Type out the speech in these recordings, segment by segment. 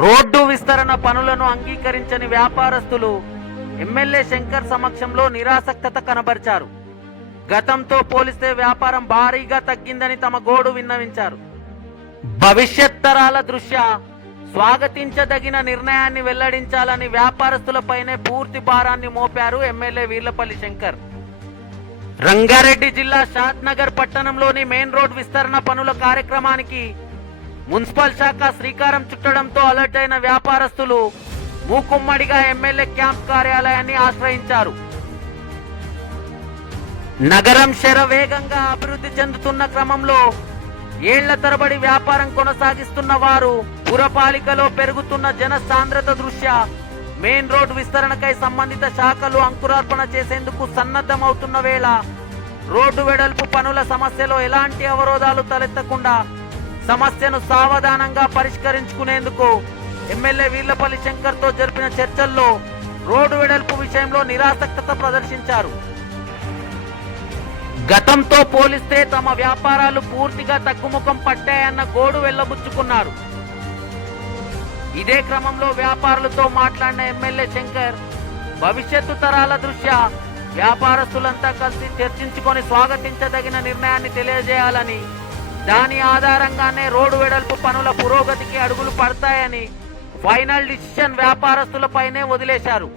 Road విస్తరణ పనులను అంగీకరించని వ్యాపారస్తులు ఎమ్మెల్యే శంకర్ సమక్షంలో నిరాసక్తత కనబరిచారు. గతంతో పోలిస్తే వ్యాపారం భారీగా తగ్గిందని తమ గోడు విన్నవించారు. భవిష్యత్ తరాల దృష్ట్యా స్వాగతించదగిన నిర్ణయాన్ని వెల్లడించాలని వ్యాపారస్తులపైనే పూర్తి భారాన్ని మోపారు ఎమ్మెల్యే వీర్లపల్లి శంకర్. రంగారెడ్డి జిల్లా షాద్ నగర్ పట్టణంలోని మెయిన్ రోడ్ విస్తరణ పనుల కార్యక్రమానికి మున్సిపల్ శాఖ శ్రీకారం చుట్టడంతో అలర్ట్ అయిన వ్యాపారస్తులు మూకుమ్మడిగా ఎమ్మెల్యే క్యాంప్ కార్యాలయాన్ని ఆశ్రయించారు. నగరం శరవేగంగా అభివృద్ధి చెందుతున్న క్రమంలో ఏళ్ల తరబడి వ్యాపారం కొనసాగిస్తున్న వారు పురపాలికలో పెరుగుతున్న జన సాంద్రత దృష్ట్యా మెయిన్ రోడ్ విస్తరణకై సంబంధిత శాఖలు అంకురార్పణ చేసేందుకు సన్నద్ధమవుతున్న వేళ రోడ్డు వెడల్పు పనుల సమస్యలో ఎలాంటి అవరోధాలు తలెత్తకుండా సమస్యను సావధానంగా పరిష్కరించుకునేందుకు ఎమ్మెల్యే వీర్లపల్లి శంకర్ తో జరిపిన చర్చల్లో రోడ్డు వెడల్పు విషయంలో నిరాసక్తత ప్రదర్శించారు. గతంతో పోలిస్తే తమ వ్యాపారాలు పూర్తిగా తగ్గుముఖం పట్టాయన్న గోడు వెళ్లబుచ్చుకున్నారు. ఇదే క్రమంలో వ్యాపారులతో మాట్లాడిన ఎమ్మెల్యే శంకర్ భవిష్యత్తు తరాల దృష్ట్యా వ్యాపారస్తులంతా కలిసి చర్చించుకొని స్వాగతించదగిన నిర్ణయాన్ని తెలియజేయాలని, దాని ఆధారంగానే రోడ్డు వెడల్పు పనుల పురోగతికి అడుగులు పడతాయని ఫైనల్ డిసిషన్ వ్యాపారస్తులపైనే వదిలేశారు.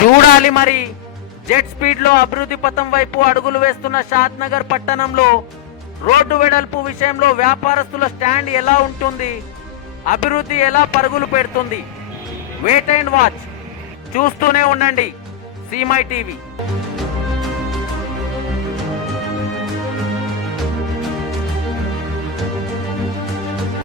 చూడాలి మరి జెట్ స్పీడ్ లో అభివృద్ధి పథం వైపు అడుగులు వేస్తున్న షాద్ నగర్ పట్టణంలో రోడ్డు వెడల్పు విషయంలో వ్యాపారస్తుల స్టాండ్ ఎలా ఉంటుంది, అభివృద్ధి ఎలా పరుగులు పెడుతుంది. Wait and watch. చూస్తూనే ఉండండి సీమై టీవీ.